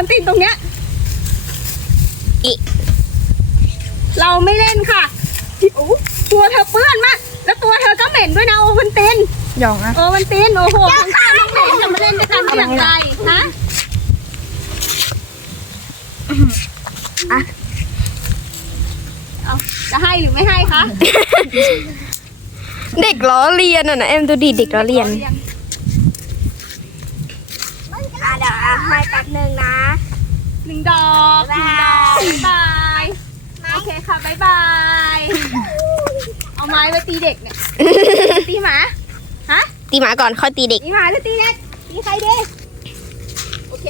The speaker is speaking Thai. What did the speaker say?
คนติดตรงเนี้ยเราไม่เล่นค่ะตัวเธอเปื้อนมากแล้วตัวเธอก็เหม็นด้วยนะโอวันติน หยองอะ โอวันตินโอ้โหทั้งข้าวทั้งเหม็นจะมาเล่นด้วยกันได้อย่างไรฮะเอาจะให้หรือไม่ให้คะ เด็กล้อเลียนอ่ะนะเอ็มดูดิเด็กล้อเลียน เดี๋ยวให้แป๊บนึงนะ 1 ดอกบ๊ายบายโอเคค่ะบ๊ายบายเอาไม้มาตีเด็กเนี่ยตีหมาฮะ ตีหมาก่อนค่อยตีเด็ก ตีหมาหรือตีเด็กตีใครดีโอเค